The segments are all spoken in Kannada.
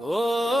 Oh.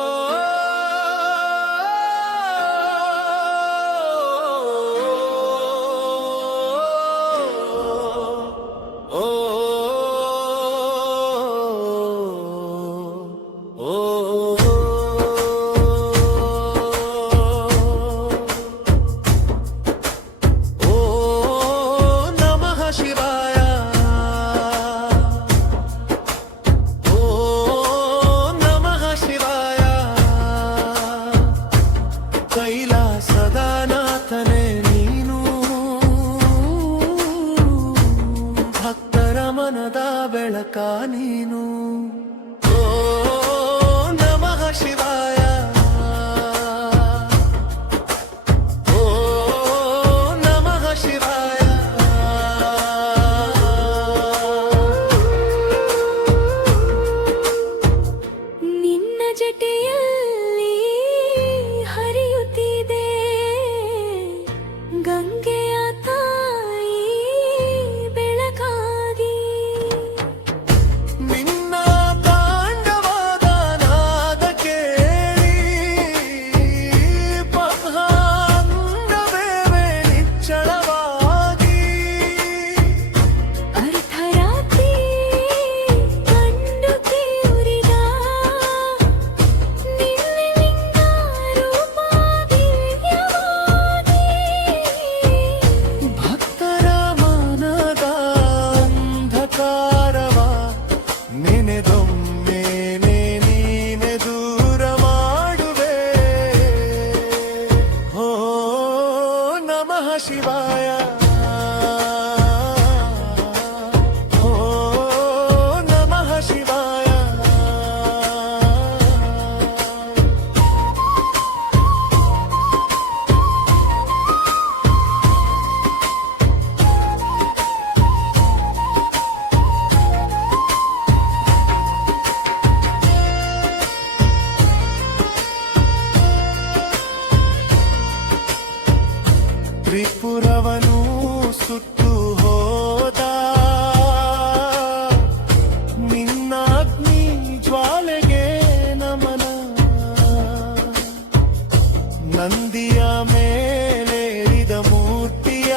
ನಂದಿಯ ಮೇಲೇರಿದ ಮೂರ್ತಿಯ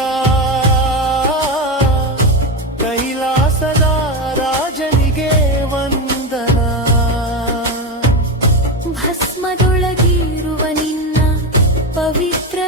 ಕೈಲಾಸದ ರಾಜನಿಗೆ ವಂದನ. ಭಸ್ಮದೊಳಗಿರುವ ನಿನ್ನ ಪವಿತ್ರ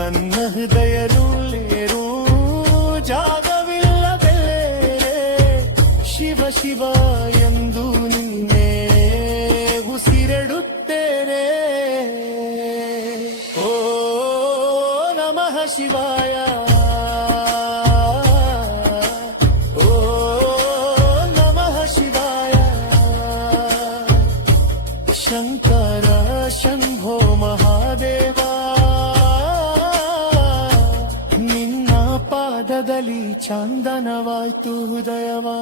ನನ್ನ ಹೃದಯದಲ್ಲೇರೂ ಜಾಗವಿಲ್ಲ ಬೇರೆ ಶಿವ ಶಿವ ಎಂದು छन्दनवायतु हृदयवा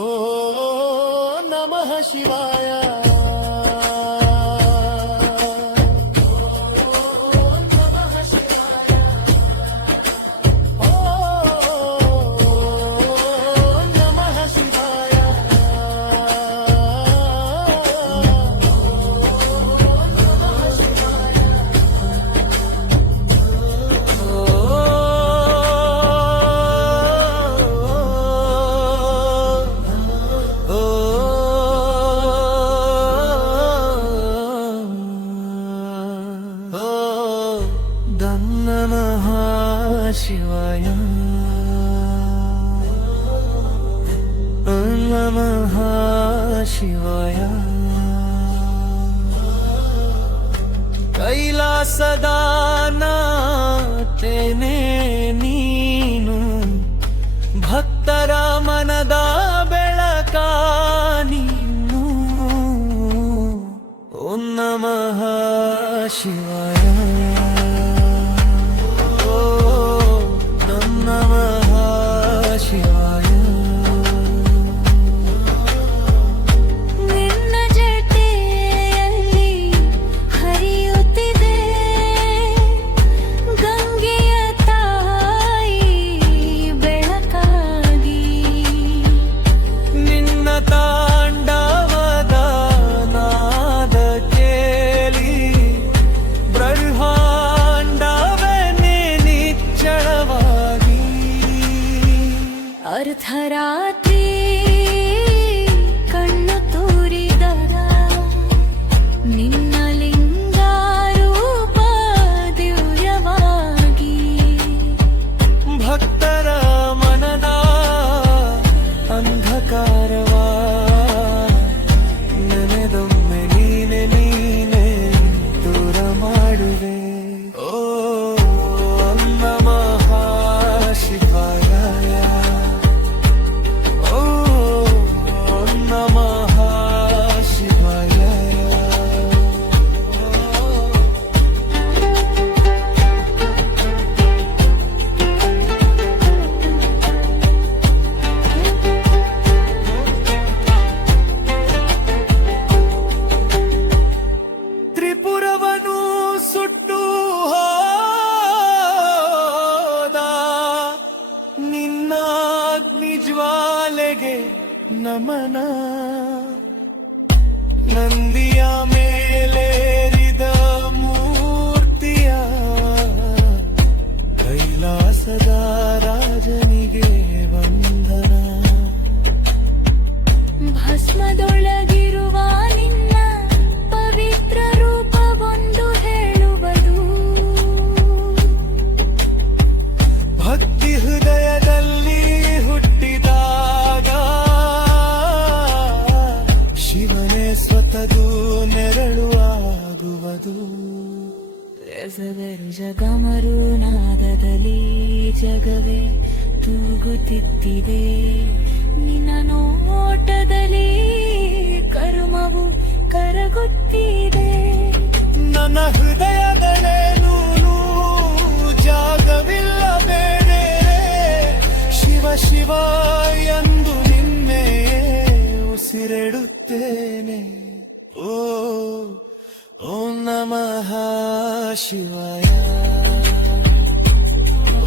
ओ नमः शिवाय। ಸದಾ ನಾತೆನೆ ನೀನು. ಭಕ್ತರ ಮನದ ಬೆಳಕ ನೀನು. ಓ ನಮಃ ಶಿವಾಯ. ധരാത്ത ನಂದಿಯ ಎಸದರು ಜಗಮರು ನಾದದಲ್ಲಿ ಜಗವೇ ತೂಗುತ್ತಿತ್ತಿದೆ. ನಿನ್ನ ನೋಟದಲ್ಲಿ ಕರುಮವು ಕರಗುತ್ತಿದೆ. ನನ್ನ ಹೃದಯದಲ್ಲೇನೂ ಜಾಗವಿಲ್ಲ ಬೇರೆ ಶಿವ ಶಿವ ಎಂದು ನಿನ್ನೆ ಉಸಿರೆಡುತ್ತೇನೆ. ಶಿವಾಯ.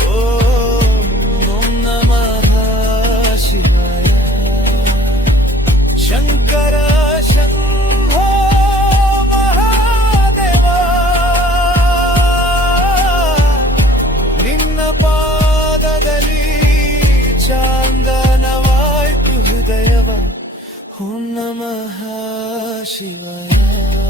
ಓಂ ನಮಃ ಶಿವಾಯ ಶಂಕರ ಶಂಭೋ ಮಹಾದೇವ. ನಿನ್ನ ಪಾದದಲ್ಲಿ ಚಾಂದನವಾಯ್ತು ಹೃದಯವ. ಶಿವಾಯ.